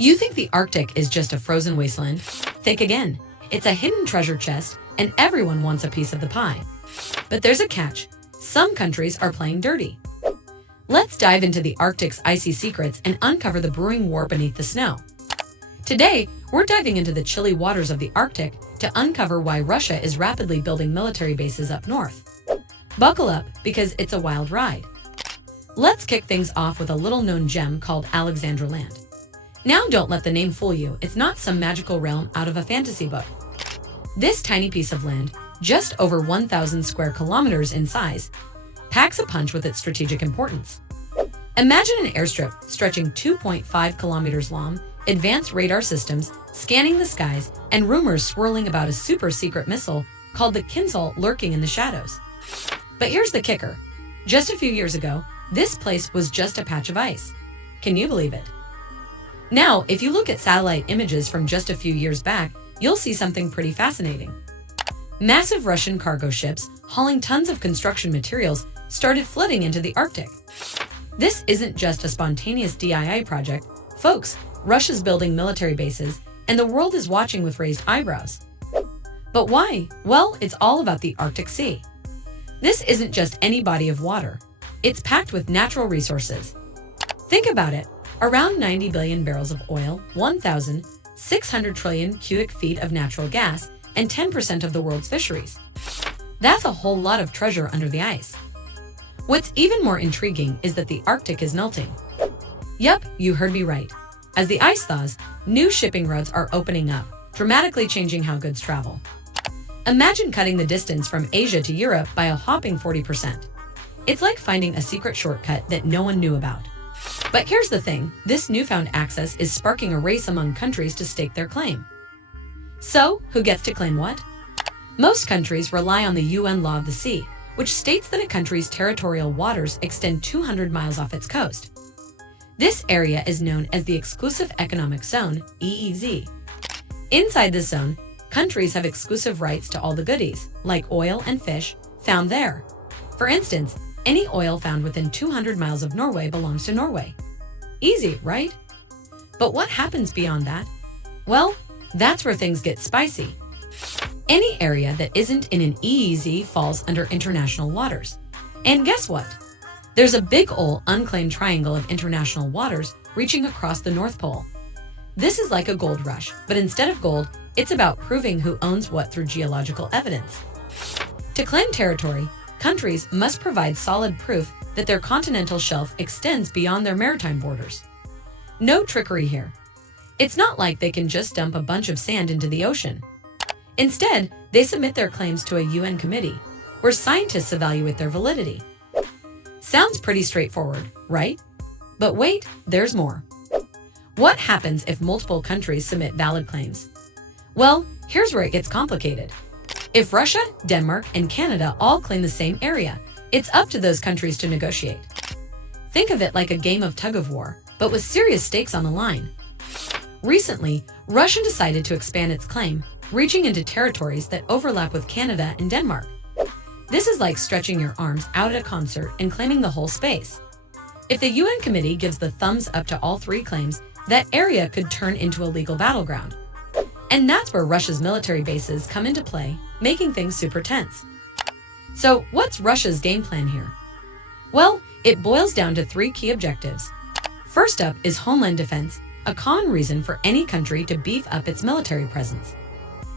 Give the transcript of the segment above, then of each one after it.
You think the Arctic is just a frozen wasteland? Think again. It's a hidden treasure chest, and everyone wants a piece of the pie. But there's a catch. Some countries are playing dirty. Let's dive into the Arctic's icy secrets and uncover the brewing war beneath the snow. Today, we're diving into the chilly waters of the Arctic to uncover why Russia is rapidly building military bases up north. Buckle up, because it's a wild ride. Let's kick things off with a little-known gem called Alexandra Land. Now don't let the name fool you, it's not some magical realm out of a fantasy book. This tiny piece of land, just over 1,000 square kilometers in size, packs a punch with its strategic importance. Imagine an airstrip stretching 2.5 kilometers long, advanced radar systems scanning the skies, and rumors swirling about a super-secret missile called the Kinzhal lurking in the shadows. But here's the kicker. Just a few years ago, this place was just a patch of ice. Can you believe it? Now, if you look at satellite images from just a few years back, you'll see something pretty fascinating. Massive Russian cargo ships hauling tons of construction materials started flooding into the Arctic. This isn't just a spontaneous DIY project, folks. Russia's building military bases, and the world is watching with raised eyebrows. But why? Well, it's all about the Arctic Sea. This isn't just any body of water. It's packed with natural resources. Think about it. Around 90 billion barrels of oil, 1,600 trillion cubic feet of natural gas, and 10% of the world's fisheries. That's a whole lot of treasure under the ice. What's even more intriguing is that the Arctic is melting. Yup, you heard me right. As the ice thaws, new shipping routes are opening up, dramatically changing how goods travel. Imagine cutting the distance from Asia to Europe by a whopping 40%. It's like finding a secret shortcut that no one knew about. But here's the thing, this newfound access is sparking a race among countries to stake their claim. So, who gets to claim what? Most countries rely on the UN Law of the Sea, which states that a country's territorial waters extend 200 miles off its coast. This area is known as the Exclusive Economic Zone, EEZ. Inside this zone, countries have exclusive rights to all the goodies, like oil and fish, found there. For instance, any oil found within 200 miles of Norway belongs to Norway. Easy, right? But what happens beyond that? Well, that's where things get spicy. Any area that isn't in an EEZ falls under international waters. And guess what? There's a big ol' unclaimed triangle of international waters reaching across the North Pole. This is like a gold rush, but instead of gold, it's about proving who owns what through geological evidence. To claim territory, countries must provide solid proof that their continental shelf extends beyond their maritime borders. No trickery here. It's not like they can just dump a bunch of sand into the ocean. Instead, they submit their claims to a UN committee, where scientists evaluate their validity. Sounds pretty straightforward, right? But wait, there's more. What happens if multiple countries submit valid claims? Well, here's where it gets complicated. If Russia, Denmark, and Canada all claim the same area, it's up to those countries to negotiate. Think of it like a game of tug-of-war, but with serious stakes on the line. Recently, Russia decided to expand its claim, reaching into territories that overlap with Canada and Denmark. This is like stretching your arms out at a concert and claiming the whole space. If the UN committee gives the thumbs up to all three claims, that area could turn into a legal battleground. And that's where Russia's military bases come into play, making things super tense. So, what's Russia's game plan here? Well, it boils down to three key objectives. First up is homeland defense, a common reason for any country to beef up its military presence.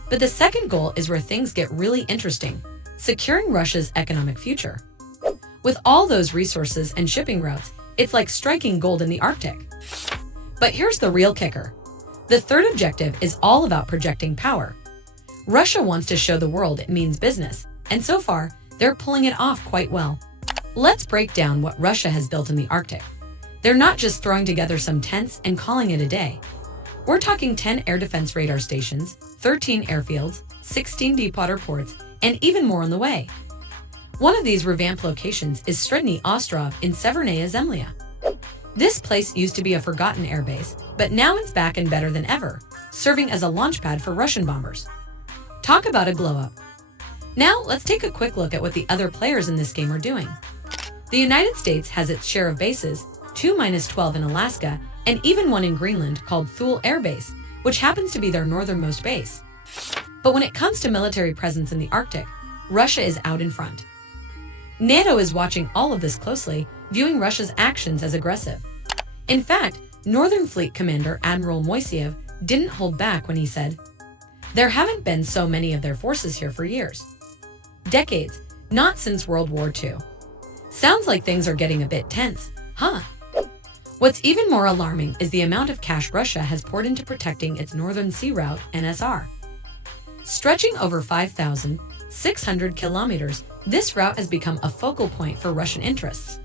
But the second goal is where things get really interesting, securing Russia's economic future. With all those resources and shipping routes, it's like striking gold in the Arctic. But here's the real kicker. The third objective is all about projecting power. Russia wants to show the world it means business, and so far, they're pulling it off quite well. Let's break down what Russia has built in the Arctic. They're not just throwing together some tents and calling it a day. We're talking 10 air defense radar stations, 13 airfields, 16 deepwater ports, and even more on the way. One of these revamped locations is Sredny Ostrov in Severnaya Zemlya. This place used to be a forgotten airbase, but now it's back and better than ever, serving as a launchpad for Russian bombers. Talk about a glow-up. Now, let's take a quick look at what the other players in this game are doing. The United States has its share of bases, 2-12 in Alaska and even one in Greenland called Thule Air Base, which happens to be their northernmost base. But when it comes to military presence in the Arctic, Russia is out in front. NATO is watching all of this closely, viewing Russia's actions as aggressive. In fact, Northern Fleet Commander Admiral Moiseev didn't hold back when he said, "There haven't been so many of their forces here for years. Decades, not since World War II. Sounds like things are getting a bit tense, huh?" What's even more alarming is the amount of cash Russia has poured into protecting its Northern Sea Route, NSR. Stretching over 5,600 kilometers, this route has become a focal point for Russian interests.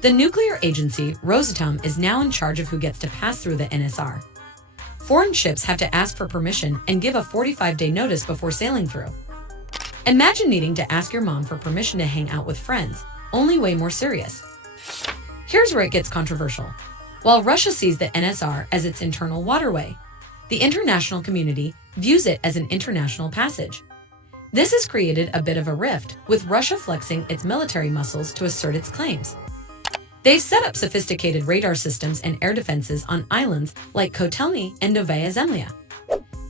The nuclear agency, Rosatom, is now in charge of who gets to pass through the NSR. Foreign ships have to ask for permission and give a 45-day notice before sailing through. Imagine needing to ask your mom for permission to hang out with friends, only way more serious. Here's where it gets controversial. While Russia sees the NSR as its internal waterway, the international community views it as an international passage. This has created a bit of a rift, with Russia flexing its military muscles to assert its claims. They've set up sophisticated radar systems and air defenses on islands like Kotelny and Novaya Zemlya.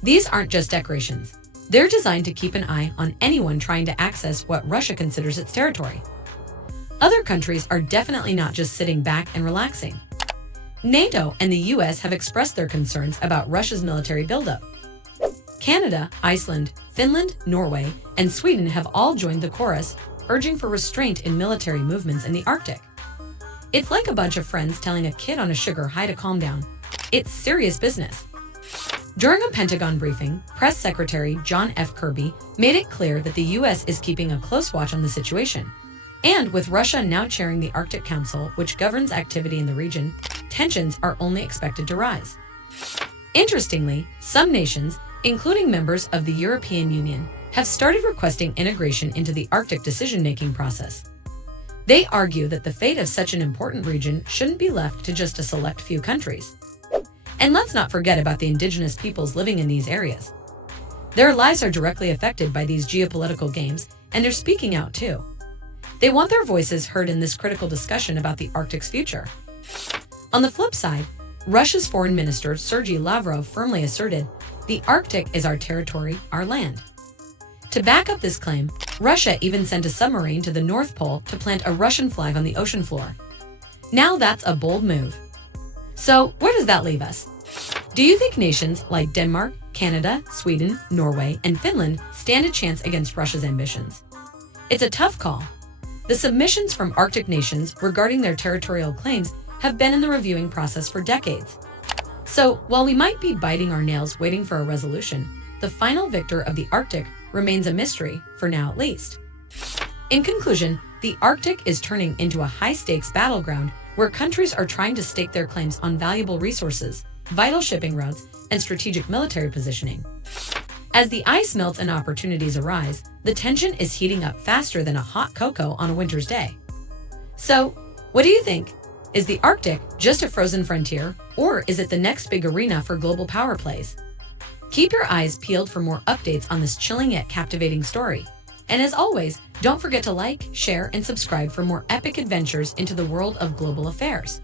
These aren't just decorations. They're designed to keep an eye on anyone trying to access what Russia considers its territory. Other countries are definitely not just sitting back and relaxing. NATO and the US have expressed their concerns about Russia's military buildup. Canada, Iceland, Finland, Norway, and Sweden have all joined the chorus, urging for restraint in military movements in the Arctic. It's like a bunch of friends telling a kid on a sugar high to calm down. It's serious business. During a Pentagon briefing, Press Secretary John F. Kirby made it clear that the US is keeping a close watch on the situation. And with Russia now chairing the Arctic Council, which governs activity in the region, tensions are only expected to rise. Interestingly, some nations, including members of the European Union, have started requesting integration into the Arctic decision-making process. They argue that the fate of such an important region shouldn't be left to just a select few countries. And let's not forget about the indigenous peoples living in these areas. Their lives are directly affected by these geopolitical games, and they're speaking out too. They want their voices heard in this critical discussion about the Arctic's future. On the flip side, Russia's Foreign Minister Sergei Lavrov firmly asserted, "The Arctic is our territory, our land." To back up this claim, Russia even sent a submarine to the North Pole to plant a Russian flag on the ocean floor. Now that's a bold move. So where does that leave us? Do you think nations like Denmark, Canada, Sweden, Norway, and Finland stand a chance against Russia's ambitions? It's a tough call. The submissions from Arctic nations regarding their territorial claims have been in the reviewing process for decades. So while we might be biting our nails waiting for a resolution, the final victor of the Arctic remains a mystery, for now at least. In conclusion, the Arctic is turning into a high-stakes battleground where countries are trying to stake their claims on valuable resources, vital shipping routes, and strategic military positioning. As the ice melts and opportunities arise, the tension is heating up faster than a hot cocoa on a winter's day. So, what do you think? Is the Arctic just a frozen frontier, or is it the next big arena for global power plays? Keep your eyes peeled for more updates on this chilling yet captivating story. And as always, don't forget to like, share, and subscribe for more epic adventures into the world of global affairs.